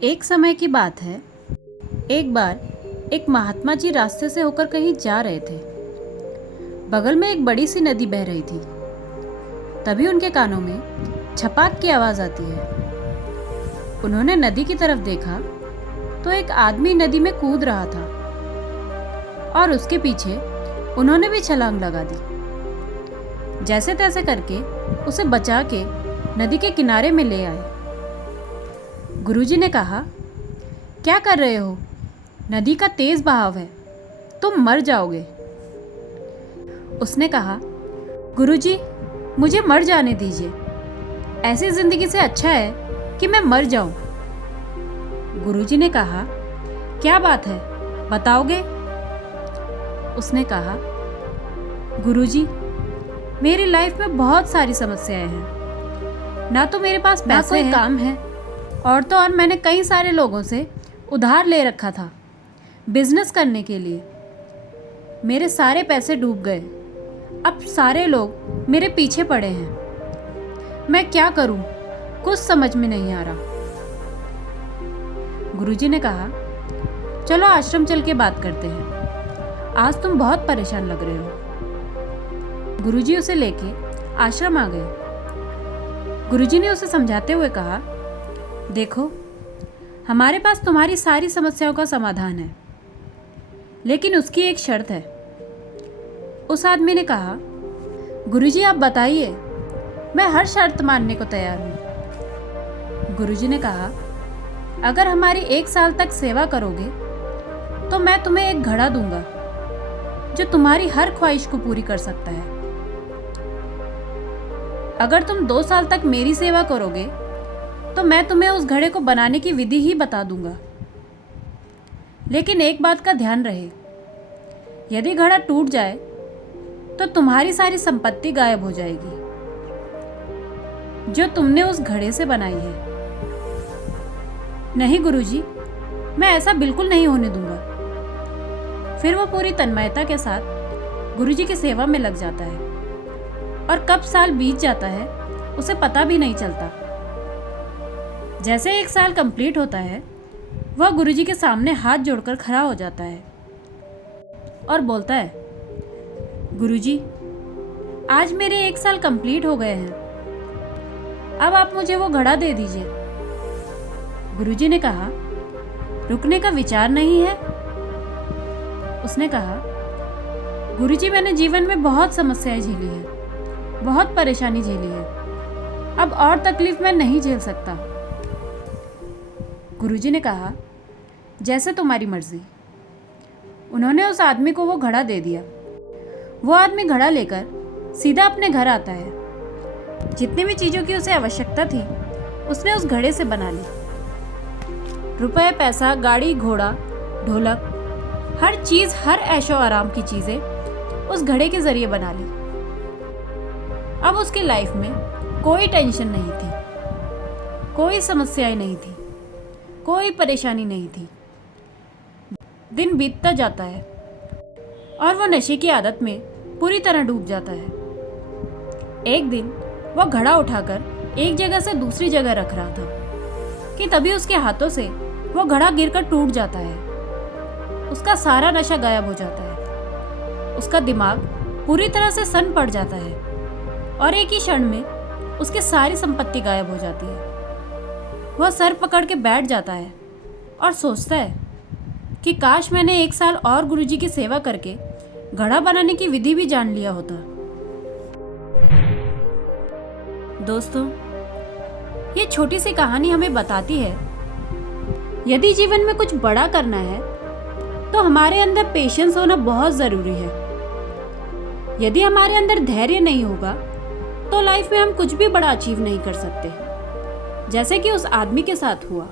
एक समय की बात है। एक बार एक महात्मा जी रास्ते से होकर कहीं जा रहे थे। बगल में एक बड़ी सी नदी बह रही थी। तभी उनके कानों में छपाक की आवाज़ आती है। उन्होंने नदी की तरफ देखा तो एक आदमी नदी में कूद रहा था और उसके पीछे उन्होंने भी छलांग लगा दी। जैसे तैसे करके उसे बचा के नदी के किनारे में ले आए। गुरुजी ने कहा, क्या कर रहे हो? नदी का तेज बहाव है, तुम मर जाओगे। उसने कहा, गुरुजी, मुझे मर जाने दीजिए। ऐसी जिंदगी से अच्छा है कि मैं मर जाऊं। गुरुजी ने कहा, क्या बात है, बताओगे? उसने कहा, गुरुजी, मेरी लाइफ में बहुत सारी समस्याएं हैं। ना तो मेरे पास पैसे हैं, काम है, और तो और मैंने कई सारे लोगों से उधार ले रखा था बिजनेस करने के लिए। मेरे सारे पैसे डूब गए। अब सारे लोग मेरे पीछे पड़े हैं। मैं क्या करूं? कुछ समझ में नहीं आ रहा। गुरुजी ने कहा, चलो आश्रम चल के बात करते हैं। आज तुम बहुत परेशान लग रहे हो। गुरुजी उसे लेके आश्रम आ गए। गुरुजी ने उसे समझाते हुए कहा, देखो, हमारे पास तुम्हारी सारी समस्याओं का समाधान है, लेकिन उसकी एक शर्त है। उस आदमी ने कहा, गुरुजी आप बताइए, मैं हर शर्त मानने को तैयार हूँ। गुरुजी ने कहा, अगर हमारी 1 साल तक सेवा करोगे तो मैं तुम्हें एक घड़ा दूंगा जो तुम्हारी हर ख्वाहिश को पूरी कर सकता है। अगर तुम 2 साल तक मेरी सेवा करोगे तो मैं तुम्हें उस घड़े को बनाने की विधि ही बता दूंगा। लेकिन एक बात का ध्यान रहे, यदि घड़ा टूट जाए तो तुम्हारी सारी संपत्ति गायब हो जाएगी जो तुमने उस घड़े से बनाई है। नहीं गुरुजी, मैं ऐसा बिल्कुल नहीं होने दूंगा। फिर वो पूरी तन्मयता के साथ गुरुजी की सेवा में लग जाता है और कब साल बीत जाता है उसे पता भी नहीं चलता। जैसे 1 साल कंप्लीट होता है, वह गुरुजी के सामने हाथ जोड़कर खड़ा हो जाता है और बोलता है, गुरुजी, आज मेरे 1 साल कंप्लीट हो गए हैं। अब आप मुझे वो घड़ा दे दीजिए। गुरुजी ने कहा, रुकने का विचार नहीं है? उसने कहा, गुरुजी, मैंने जीवन में बहुत समस्याएं झेली हैं, बहुत परेशानी झेली है। अब और तकलीफ मैं नहीं झेल सकता। गुरुजी ने कहा, जैसे तुम्हारी मर्जी। उन्होंने उस आदमी को वो घड़ा दे दिया। वो आदमी घड़ा लेकर सीधा अपने घर आता है। जितनी भी चीज़ों की उसे आवश्यकता थी उसने उस घड़े से बना ली। रुपए, पैसा, गाड़ी, घोड़ा, ढोलक, हर चीज़, हर ऐशो आराम की चीज़ें उस घड़े के जरिए बना ली। अब उसकी लाइफ में कोई टेंशन नहीं थी, कोई समस्याएं नहीं थी, कोई परेशानी नहीं थी। दिन बीतता जाता है और वो नशे की आदत में पूरी तरह डूब जाता है। एक दिन वो घड़ा उठाकर एक जगह से दूसरी जगह रख रहा था कि तभी उसके हाथों से वो घड़ा गिरकर टूट जाता है। उसका सारा नशा गायब हो जाता है। उसका दिमाग पूरी तरह से सन्न पड़ जाता है और एक ही क्षण में उसकी सारी संपत्ति गायब हो जाती है। वह सर पकड़ के बैठ जाता है और सोचता है कि काश मैंने 1 साल और गुरुजी की सेवा करके घड़ा बनाने की विधि भी जान लिया होता। दोस्तों, ये छोटी सी कहानी हमें बताती है, यदि जीवन में कुछ बड़ा करना है तो हमारे अंदर पेशेंस होना बहुत ज़रूरी है। यदि हमारे अंदर धैर्य नहीं होगा तो लाइफ में हम कुछ भी बड़ा अचीव नहीं कर सकते, जैसे कि उस आदमी के साथ हुआ।